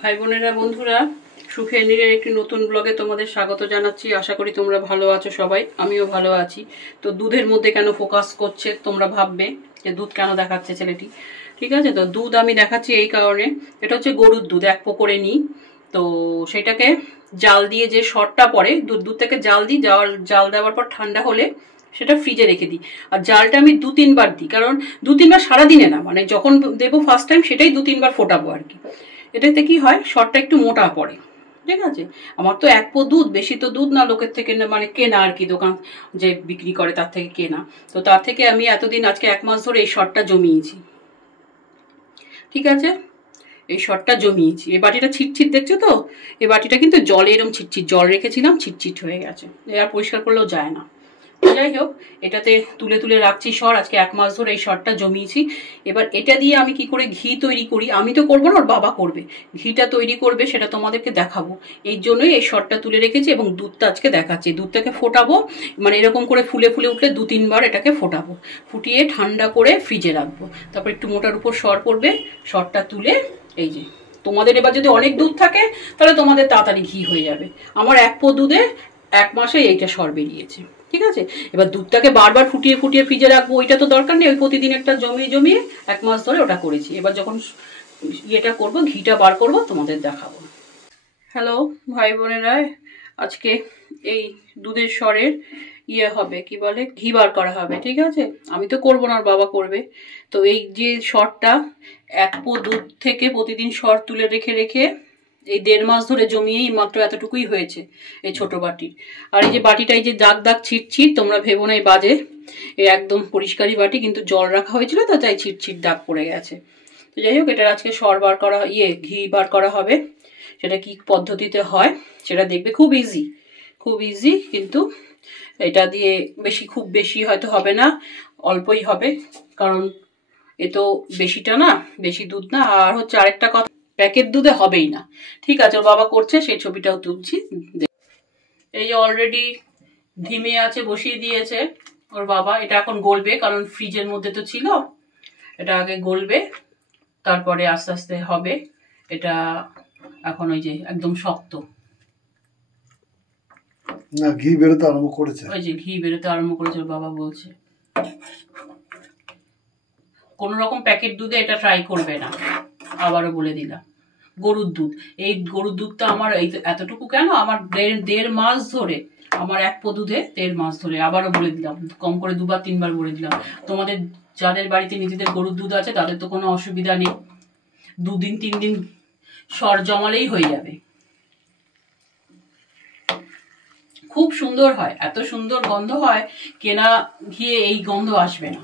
ভাই বোনেরা বন্ধুরা সুখে নীরের একটি নতুন ব্লগে তোমাদের স্বাগত জানাচ্ছি। আশা করি তোমরা ভালো আছো সবাই, আমিও ভালো আছি। তো দুধের মধ্যে কেন ফোকাস করছে তোমরা ভাববে যে দুধ কেন দেখাচ্ছে ছেলেটি। ঠিক আছে, তো দুধ আমি দেখাচ্ছি এই কারণে, এটা হচ্ছে গরুর দুধ, এক পোকরে নিই। তো সেটাকে জাল দিয়ে যে শর্টটা পড়ে, দুধ থেকে জাল দিই, জাল দেওয়ার পর ঠান্ডা হলে সেটা ফ্রিজে রেখে দিই। আর জালটা আমি 2-3 বার দিই, কারণ 2-3 বার সারাদিনে না, মানে যখন দেবো ফার্স্ট টাইম সেটাই 2-3 বার ফোটাবো আর কি। এটাতে কি হয়, শর্টটা একটু মোটা পড়ে। ঠিক আছে, আমার তো এক পো দুধ, বেশি তো দুধ না, লোকের থেকে না, মানে কেনা আর কি, দোকান যে বিক্রি করে তার থেকে কেনা। তো তার থেকে আমি এতদিন, আজকে 1 মাস ধরে এই শর্টটা জমিয়েছি। ঠিক আছে, এই শর্টটা জমিয়েছি। এই বাটিটা ছিটছিট দেখছো তো, এই বাটিটা কিন্তু জলে এরকম ছিটছিট, জল রেখেছিলাম, ছিটছিট হয়ে গেছে, আর পরিষ্কার করলেও যায় না। যাই হোক, এটাতে তুলে তুলে রাখছি সর। আজকে 1 মাস ধরে এই সরটা জমিয়েছি। এবার এটা দিয়ে আমি কি করে ঘি তৈরি করি, আমি তো করবো না, ওর বাবা করবে। ঘিটা তৈরি করবে, সেটা তোমাদেরকে দেখাবো। এই জন্যই এই সরটা তুলে রেখেছি এবং দুধটা আজকে দেখাচ্ছি। দুধটাকে ফোটাবো, মানে এরকম করে ফুলে ফুলে উঠলে 2-3 বার এটাকে ফোটাবো, ফুটিয়ে ঠান্ডা করে ফ্রিজে রাখবো। তারপর একটু মোটার উপর সর পড়বে, সরটা তুলে এই যে, তোমাদের এবার যদি অনেক দুধ থাকে তাহলে তোমাদের তাড়াতাড়ি ঘি হয়ে যাবে। আমার 1 পো দুধে 1 মাসে এইটা সর বেরিয়েছে। ঠিক আছে, এবার দুধটাকে বারবার ফুটিয়ে ফুটিয়ে ফ্রিজে রাখবো, ওইটা তো দরকার নেই। ওই প্রতিদিন একটা জমিয়ে জমিয়ে 1 মাস ধরে ওটা করেছি। এবার যখন ইয়েটা করবো, ঘিটা বার করবো, তোমাদের দেখাবো। হ্যালো ভাই বোনেরা, আজকে এই দুধের সরের ইয়ে হবে, কি বলে, ঘি বার করা হবে। ঠিক আছে, আমি তো করবো না, বাবা করবে। তো এই যে সরটা, 1 পো দুধ থেকে প্রতিদিন সর তুলে রেখে রেখে এই 1.5 মাস ধরে জমিয়েই মাত্র এতটুকুই হয়েছে, এই ছোট বাটির। আর এই যে বাটিটা, এই যে দাগ দাগ ছিটছিট, তোমরা ভেবো না এই বাজে, এই একদম পরিষ্কারই বাটি, কিন্তু জল রাখা হয়েছিল তো তাই ছিটছিট দাগ পড়ে গেছে। তো যাই হোক, এটার আজকে সর বার করা, ঘি বার করা হবে। সেটা কি পদ্ধতিতে হয় সেটা দেখবে, খুব ইজি, খুব ইজি। কিন্তু এটা দিয়ে খুব বেশি হয়তো হবে না, অল্পই হবে, কারণ এ তো বেশিটা না, বেশি দুধ না। আর হচ্ছে আরেকটা কথা, প্যাকেট দুধে হবেই না। ঠিক আছে, ওর বাবা করছে, সেই ছবিটাও তুলছি। এই যে অলরেডি ধিমে আছে, বসিয়ে দিয়েছে ওর বাবা। এটা এখন গলবে, কারণ ফ্রিজের মধ্যে তো ছিল, এটা আগে গলবে, তারপরে আস্তে আস্তে হবে। এটা এখন ওই যে একদম শক্ত, না ঘি বেরোতে আরম্ভ করেছে, ওই যে ঘি বেরোতে আরম্ভ করেছে, ওর বাবা বলছে। কোন রকম প্যাকেট দুধে এটা ট্রাই করবে না, আবারও বলে দিলাম। গরুর দুধ, এই গরুর দুধটা আমার এই এতটুকু কেন, আমার 1.5 মাস ধরে, আমার 1 পো দুধে 1.5 মাস ধরে। আবারও বলে দিলাম, কম করে 2-3 বার বলে দিলাম। তোমাদের যাদের বাড়িতে নিজেদের গরুর দুধ আছে তাদের তো কোনো অসুবিধা নেই, 2-3 দিন সর জমালেই হয়ে যাবে। খুব সুন্দর হয়, এত সুন্দর গন্ধ হয়, কেনা ঘিয়ে এই গন্ধ আসবে না,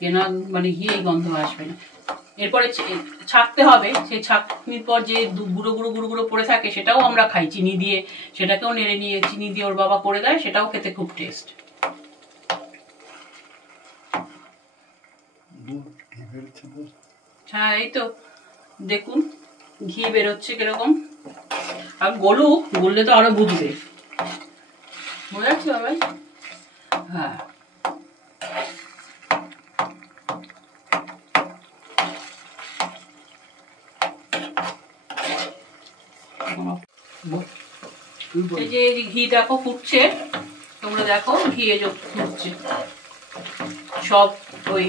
কেনা মানে ঘি এই গন্ধ আসবে না। এরপরে ছাকতে হবে, সেই ছাকনির পর যে গুঁড়ো গুঁড়ো গুঁড়ো গুঁড়ো পড়ে থাকে সেটাও আমরা খাই চিনি দিয়ে, সেটাকেও নেড়ে নিয়ে চিনি দিয়ে ওর বাবা করে দেয়, সেটাও খেতে খুব টেস্ট। হ্যাঁ, এই তো দেখুন ঘি বেরোচ্ছে কিরকম। আর গললে তো আরো বুঝবে, বোঝা যাচ্ছে বাবাই? হ্যাঁ, এই যে ঘি দেখো ফুটছে, তোমরা দেখো ঘি ফুটছে, সব ওই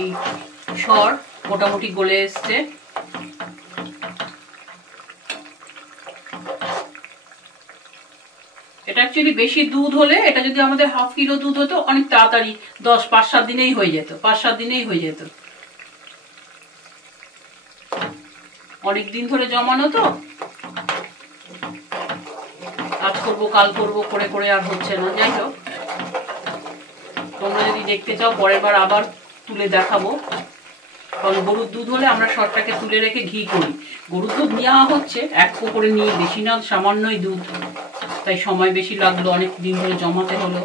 সর মোটামুটি গলে এসছে। এটা অ্যাকচুয়ালি বেশি দুধ হলে, এটা যদি আমাদের 1/2 কিলো দুধ হতো, অনেক তাড়াতাড়ি 5-7 দিনেই হয়ে যেত, 5-7 দিনেই হয়ে যেত। অনেক দিন ধরে জমানো তো, আজ করবো কাল করবো করে করে আর হচ্ছে না। যাই হোক, তোমরা যদি দেখতে চাও পরের বার আবার তুলে দেখাবো। কারণ গরুর দুধ হলে আমরা সরটাকে তুলে রেখে ঘি করি। গরুর দুধ নেওয়া হচ্ছে 1 পো করে নিয়ে, বেশি না, সামান্যই দুধ, তাই সময় বেশি লাগলো, অনেক দিন ধরে জমাতে হলো।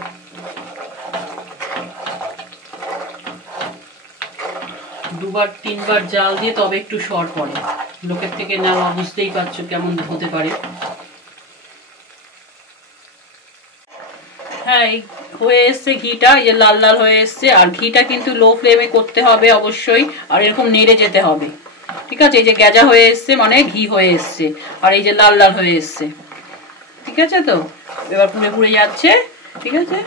2-3 বার জাল দিয়ে তবে একটু সর পড়ে, লোকের থেকে নেওয়া, বুঝতেই পারছো কেমন হতে পারে। হ্যাঁ, হয়ে এসছে ঘিটা, এই যে লাল লাল হয়ে এসছে। আর ঘিটা কিন্তু লো ফ্লেমে করতে হবে অবশ্যই, আর এরকম নেড়ে যেতে হবে, ঠিক আছে, এই যে গেজা হয়ে এসছে মানে ঘি হয়ে এসছে, আর এই যে লাল লাল হয়ে এসছে। ঠিক আছে, তো এবার পুড়ে পুড়ে যাচ্ছে। ঠিক আছে,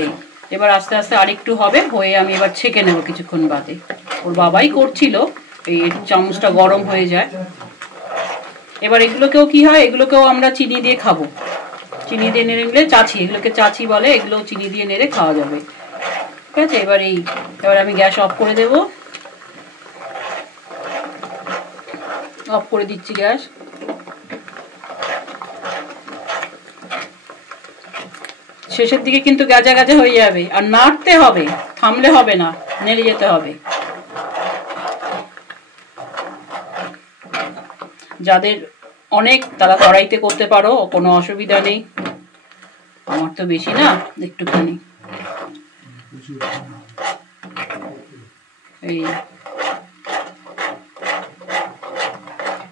এই এবার আস্তে আস্তে আরেকটু হবে, হয়ে আমি এবার ছেঁকে নেব কিছুক্ষণ বাদে। ওর বাবাই করছিল, এই চামচটা গরম হয়ে যায়। এবার এগুলোকেও কি হয়, এগুলোকেও আমরা চিনি দিয়ে খাবো। চিনি দিয়ে নেড়ে নিলে চাচি, এগুলোকে চাচি বলে, এগুলো চিনি দিয়ে নেড়ে খাওয়া যাবে। ঠিক আছে, এবার আমি গ্যাস অফ করে দেব। অফ করে দিচ্ছি গ্যাস। শেষের দিকে কিন্তু গাজা গাজা হয়ে যাবে, আর নাড়তে হবে, থামলে হবে না, নেড়ে যেতে হবে। যাদের অনেক, তারা কড়াইতে করতে পারো, কোনো অসুবিধা নেই। আমার তো বেশি না, একটুখানি। এই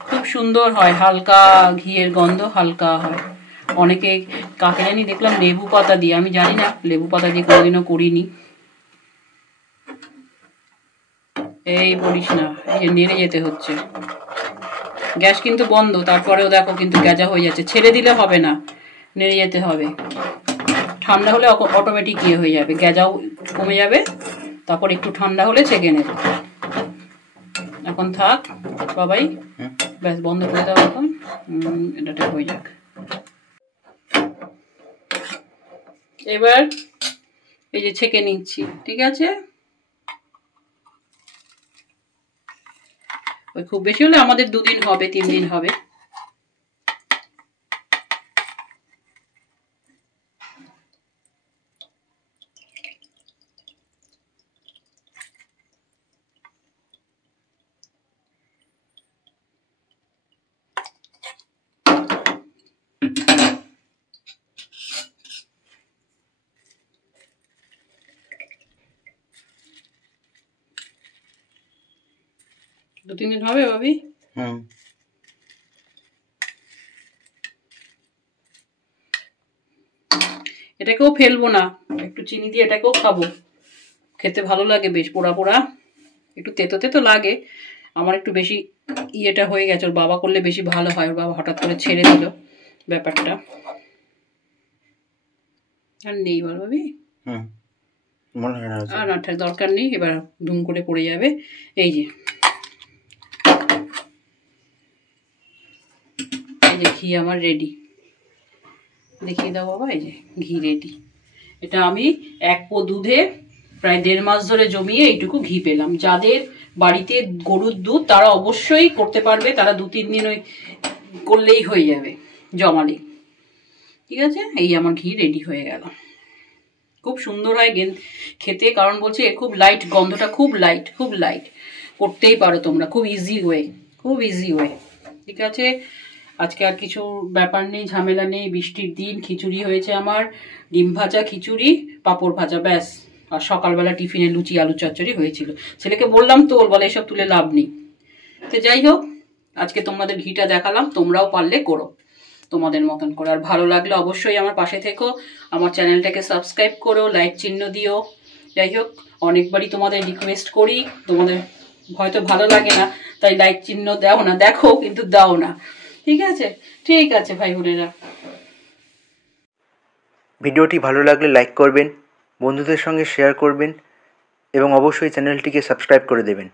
খুব সুন্দর হয়, হালকা ঘিয়ের গন্ধ, হালকা হয়। অনেকে কাকে জানি দেখলাম লেবু পাতা দিয়ে, আমি জানি না, লেবু পাতা দিয়ে কোনোদিনও করিনি। এই বলিস না, এই যে নেড়ে যেতে হচ্ছে। গ্যাস কিন্তু বন্ধ, তারপরেও দেখো কিন্তু গেজা হয়ে যাচ্ছে। ছেড়ে দিলে হবে না, নেড়ে যেতে হবে। ঠান্ডা হলে অটোমেটিক ইয়ে হয়ে যাবে, গেজাও কমে যাবে। তারপর একটু ঠান্ডা হলে ছেঁকে নেবে। এখন থাক সবাই, ব্যাস বন্ধ করে দাও এখন। এটা হয়ে যাক। এবার এই যে ছেঁকে নিচ্ছি। ঠিক আছে, ওই খুব বেশি হলে আমাদের 2 দিন হবে, 3 দিন হবে। দু তিন দিন হবে ভাবি। এটাকেও ফেলবো না, একটু চিনি দিয়ে এটাকেও খাবো, খেতে ভালো লাগে বেশ। পোড়া পোড়া একটু তেতো তেতো লাগে, আমার একটু বেশি ইয়েটা হয়ে গেছে। ওর বাবা করলে বেশি ভালো হয়, ওর বাবা হঠাৎ করে ছেড়ে দিল ব্যাপারটা। আর নেই বল ভাবি, আর আঠার দরকার নেই, এবার ধুম করে পড়ে যাবে। এই যে ঘি আমার রেডি, দেখিয়ে দাও বাবা। এই যে ঘি রেডি। এটা আমি 1 পো দুধে প্রায় 1.5 মাস ধরে জমিয়ে এইটুকু ঘি পেলাম। যাদের বাড়িতে গরুর দুধ তারা অবশ্যই করতে পারবে, তারা 2-3 দিন ওই করলেই হয়ে যাবে, জমালে। ঠিক আছে, এই আমার ঘি রেডি হয়ে গেল। খুব সুন্দর হয় খেতে, কারণ বলছে খুব লাইট, গন্ধটা খুব লাইট, খুব লাইট। করতেই পারো তোমরা, খুব ইজি ওয়ে, খুব ইজি ওয়ে। ঠিক আছে, আজকে আর কিছু ব্যাপার নেই, ঝামেলা নেই। বৃষ্টির দিন, খিচুড়ি হয়েছে আমার, ডিম ভাজা, খিচুড়ি, পাঁপড় ভাজা, ব্যাস। আর সকালবেলা টিফিনে লুচি আলু চচ্চড়ি হয়েছিল। ছেলেকে বললাম তো, বলে এসব তুলে লাভ নেই। তো যাই হোক, আজকে তোমাদের ঘিটা দেখালাম, তোমরাও পারলে করো তোমাদের মতন করে। আর ভালো লাগলে অবশ্যই আমার পাশে থেকো, আমার চ্যানেলটাকে সাবস্ক্রাইব করো, লাইক চিহ্ন দিও। যাই হোক, অনেকবারই তোমাদের রিকোয়েস্ট করি, তোমাদের হয়তো ভালো লাগে না, তাই লাইক চিহ্ন দাও না, দেখো কিন্তু দাও না। ঠিক আছে, ঠিক আছে ভাই বোনেরা। ভিডিওটি ভালো লাগলে লাইক করবেন, বন্ধুদের সঙ্গে শেয়ার করবেন এবং অবশ্যই চ্যানেলটিকে সাবস্ক্রাইব করে দেবেন।